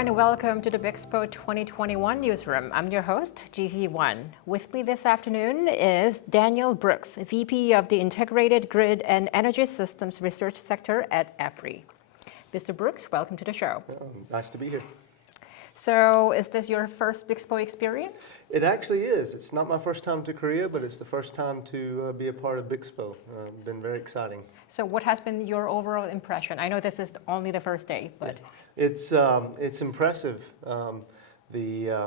and welcome to the BIXPO 2021 Newsroom. I'm your host, Ji-hee Won. With me this afternoon is Daniel Brooks, VP of the Integrated Grid and Energy Systems Research Sector at EPRI. Mr. Brooks, welcome to the show. Nice to be here. So, is this your first BIXPO experience? It actually is. It's not my first time to Korea, but it's the first time to be a part of BIXPO. It's been very exciting. So, what has been your overall impression? I know this is only the first day, but... It's impressive. The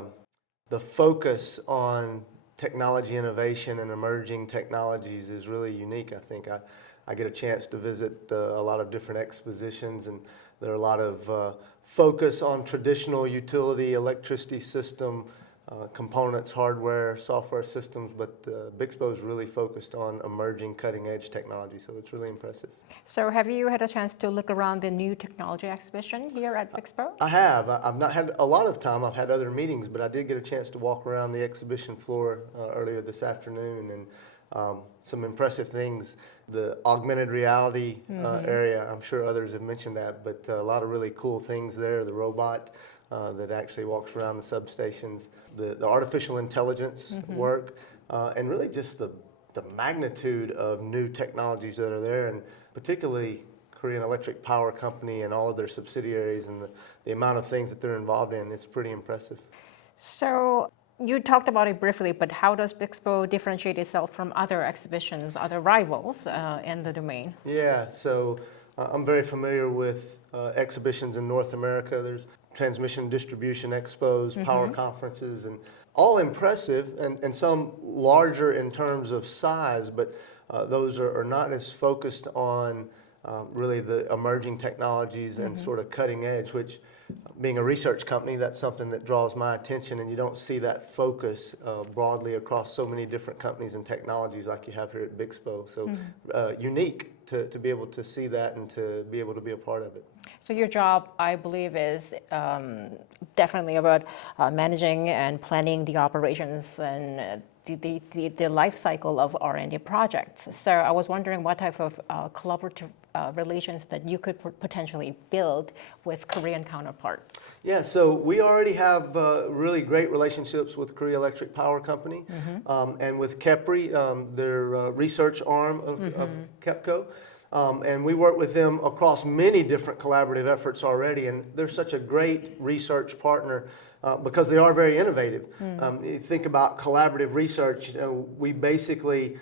focus on technology innovation and emerging technologies is really unique. I think I get a chance to visit a lot of different expositions, and there are a lot of focus on traditional utility, electricity system components, hardware, software systems, but BIXPO is really focused on emerging cutting-edge technology, so it's really impressive. So have you had a chance to look around the new technology exhibition here at BIXPO? I have. I've not had a lot of time. I've had other meetings, but I did get a chance to walk around the exhibition floor earlier this afternoon, and some impressive things. The augmented reality area, I'm sure others have mentioned that, but a lot of really cool things there. The robot that actually walks around the substations, the artificial intelligence work, and really just the magnitude of new technologies that are there, and particularly Korean Electric Power Company and all of their subsidiaries and the amount of things that they're involved in. It's pretty impressive. So you talked about it briefly, but how does BIXPO differentiate itself from other exhibitions, other rivals in the domain? Yeah, so I'm very familiar with exhibitions in North America. There's transmission distribution expos, power conferences, and all impressive, and some larger in terms of size, but those are not as focused on really the emerging technologies and sort of cutting edge, which being a research company, that's something that draws my attention, and you don't see that focus broadly across so many different companies and technologies like you have here at BIXPO. So unique to be able to see that and to be able to be a part of it. So your job, I believe, is definitely about managing and planning the operations and the life cycle of R&D projects. So I was wondering what type of collaborative relations that you could potentially build with Korean counterparts. Yeah, so we already have really great relationships with Korea Electric Power Company and with KEPRI, their research arm of KEPCO. And we work with them across many different collaborative efforts already, and they're such a great research partner because they are very innovative. You think about collaborative research, we basically,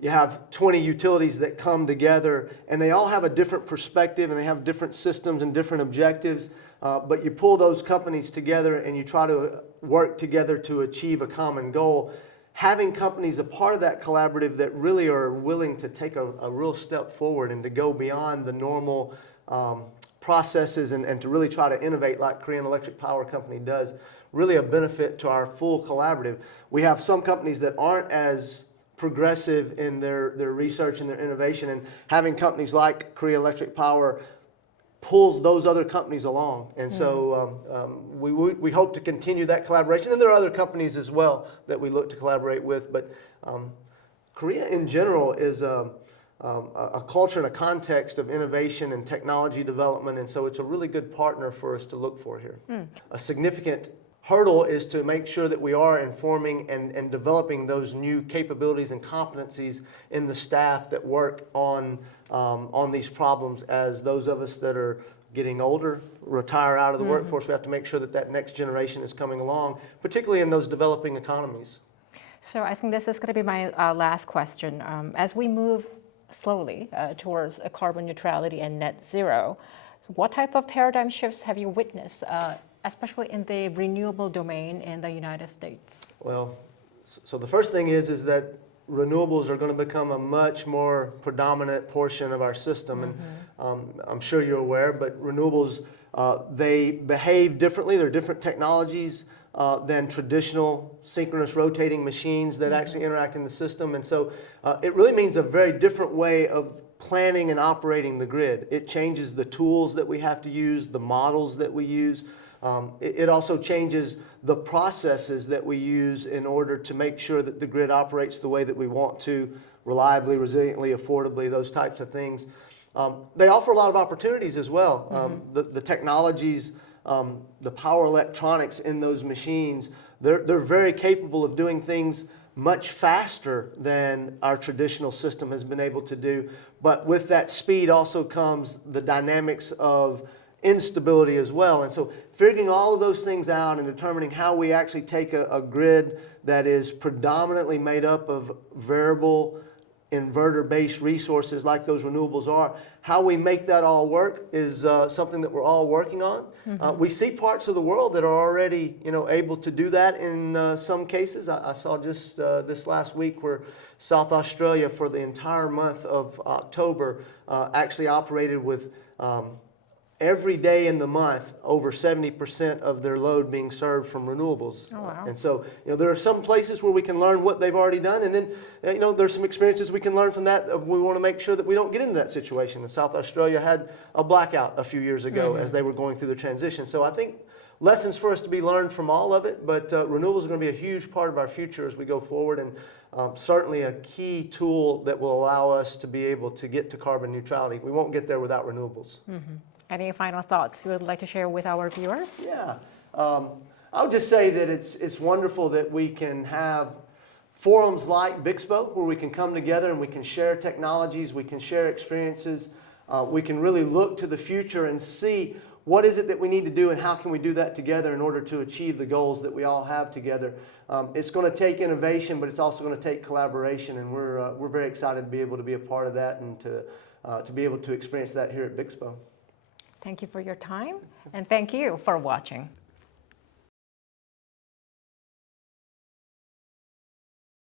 you have 20 utilities that come together, and they all have a different perspective, and they have different systems and different objectives, but you pull those companies together and you try to work together to achieve a common goal. Having companies a part of that collaborative that really are willing to take a real step forward and to go beyond the normal processes and to really try to innovate like Korean Electric Power Company does, really a benefit to our full collaborative. We have some companies that aren't as progressive in their research and their innovation, and having companies like Korea Electric Power pulls those other companies along, and so we hope to continue that collaboration, and there are other companies as well that we look to collaborate with, but Korea in general is a culture and a context of innovation and technology development, and so it's a really good partner for us to look for here. A significant hurdle is to make sure that we are informing and developing those new capabilities and competencies in the staff that work on these problems, as those of us that are getting older retire out of the workforce. We have to make sure that that next generation is coming along, particularly in those developing economies. So I think this is going to be my last question. As we move slowly towards a carbon neutrality and net zero, what type of paradigm shifts have you witnessed, especially in the renewable domain in the United States? Well, so the first thing is that renewables are going to become a much more predominant portion of our system, and I'm sure you're aware, but renewables, they behave differently. They're different technologies than traditional synchronous rotating machines that actually interact in the system, and so it really means a very different way of planning and operating the grid. It changes the tools that we have to use, the models that we use. It also changes the processes that we use in order to make sure that the grid operates the way that we want to, reliably, resiliently, affordably, those types of things. They offer a lot of opportunities as well. The technologies, the power electronics in those machines, they're very capable of doing things much faster than our traditional system has been able to do. But with that speed also comes the dynamics of instability as well. And so figuring all of those things out and determining how we actually take a grid that is predominantly made up of variable inverter-based resources like those renewables are, how we make that all work is something that we're all working on. We see parts of the world that are already, able to do that in some cases. I saw just this last week where South Australia for the entire month of October actually operated with every day in the month, over 70% of their load being served from renewables. Oh, wow. And so, there are some places where we can learn what they've already done, and then, there's some experiences we can learn from that. We want to make sure that we don't get into that situation. And South Australia had a blackout a few years ago as they were going through the transition. So I think lessons for us to be learned from all of it, but renewables are going to be a huge part of our future as we go forward, and certainly a key tool that will allow us to be able to get to carbon neutrality. We won't get there without renewables. Any final thoughts you would like to share with our viewers? Yeah, I would just say that it's wonderful that we can have forums like BIXPO where we can come together and we can share technologies, we can share experiences, we can really look to the future and see what is it that we need to do and how can we do that together in order to achieve the goals that we all have together. It's going to take innovation, but it's also going to take collaboration, and we're very excited to be able to be a part of that and to be able to experience that here at BIXPO. Thank you for your time, and thank you for watching.